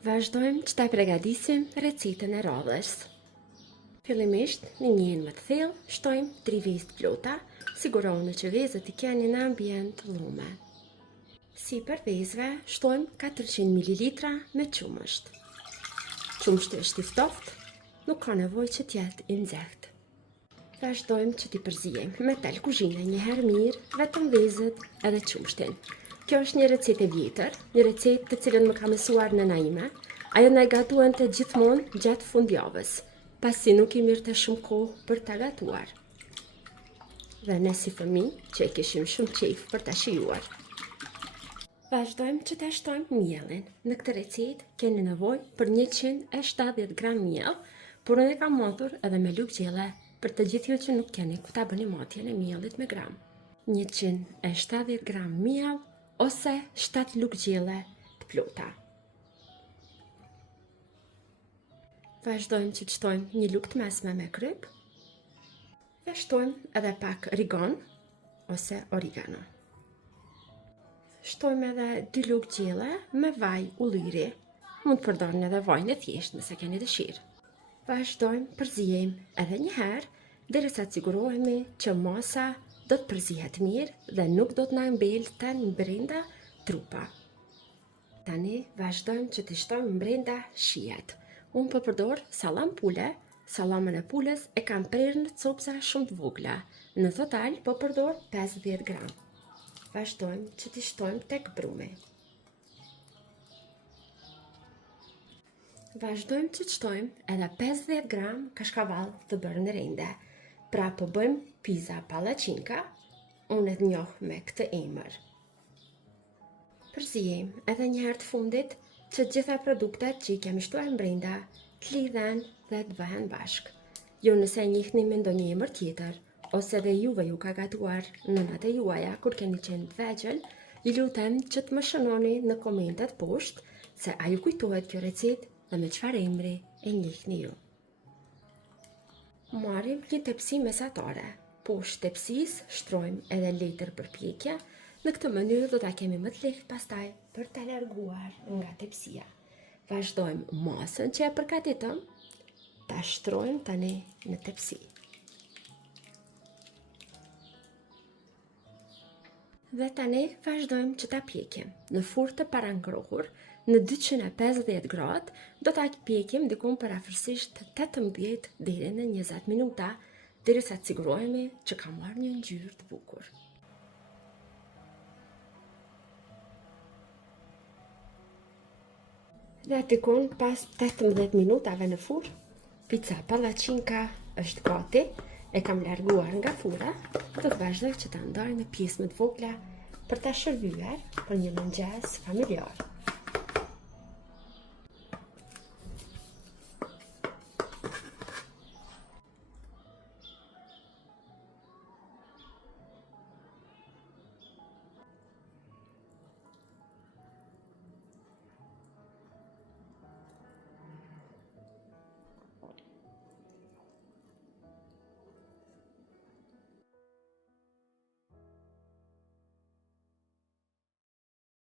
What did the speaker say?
Vazhdojmë që ta përgatisim recetën e radhës. Fillimisht, në njën më të thellë, shtojmë 3 vezë plota, siguroni që vezët i keni në ambient lume. Sipër vezëve, shtojmë 400 ml me qumësht. Qumështi është i ftoftë, nuk ka nevojë që t'jetë i nxehtë. Vazhdojmë që t'i përzijemi me tel kuzhine një herë mirë, vetëm vezët edhe qumështin. Kjo është një recetë e vjetër, një recetë të cilën më ka mësuar nëna ime. Ajo na gatuante gjithmonë gjatë fundjavës, pasi nuk i mirte shumë kohë për ta gatuar. Dhe ne si fëmijë që e kishim shumë qejf për ta shijuar. Vazhdojmë që ta shtojmë mielin. Në këtë recetë keni nevojë për 170 gram miell, por unë e kam matur edhe me lugë gjelle për të gjithë ju që nuk keni ku ta bëni matjen e miellit me gram. 170 gram miell ose 7 lugë gjelle të plota. Vazhdojmë që të shtojmë një lugë të mesme me kryp. Dhe shtojmë edhe pak rigon ose origano. Shtojmë edhe 2 lugë gjelle me vaj ullyri. Mund të përdorni edhe vajin e thjeshtë nëse keni dëshirë. Vazhdojmë përzijemi edhe një herë derisa të sigurohemi që masa do të përzihet mirë dhe nuk do të na mbel tani brenda trupa. Tani vazhdojmë që t'i shtojmë brenda shijet. Unë po përdor sallam pule. Sallamën e pules e kam prerë në copsa shumë të vogla. Në total po përdor 50 gram. Vazhdojmë që t'i shtojmë tek brumi. Vazhdojmë që të shtojmë edhe 50 gram kashkavall të bërë në rende. Pra po bëjmë pizza palacinka, unë e njoh me këtë emër. Përzijemi edhe një herë të fundit që gjitha produktet që i kemi shtuar brenda të lidhen dhe të bëhen bashk. Jo nëse njihni me ndonjë emër tjetër, ose dhe juve ju ka gatuar nënat e juaja kur keni qenë të vegjël, ju lutem që të më shënoni në komentet poshtë se a ju kujtohet kjo recetë dhe me çfarë emri e njihni ju. Marrim një tepsi mesatare. Poshtë tepsisë shtrojmë edhe letër për pjekje. Në këtë mënyrë do ta kemi më të lehtë pastaj për ta larguar nga tepsia. Vazhdojmë masën që e përgatitëm, ta shtrojmë tani në tepsi. Dhe tani vazhdojmë që ta pjekim në furrë të parangrohur në 250 gradë, do ta pjekim diku për afërsisht 18 deri në 20 minuta, derisa të sigurohemi që ka marrë një ngjyrë të bukur. Dhe diku pas 18 minutave në furrë, pizza palacinka është gati. E kam larguar nga furra, do të vazhdoj që ta ndaj në pjesë më të vogla për ta shërbyer për një mëngjes familjar.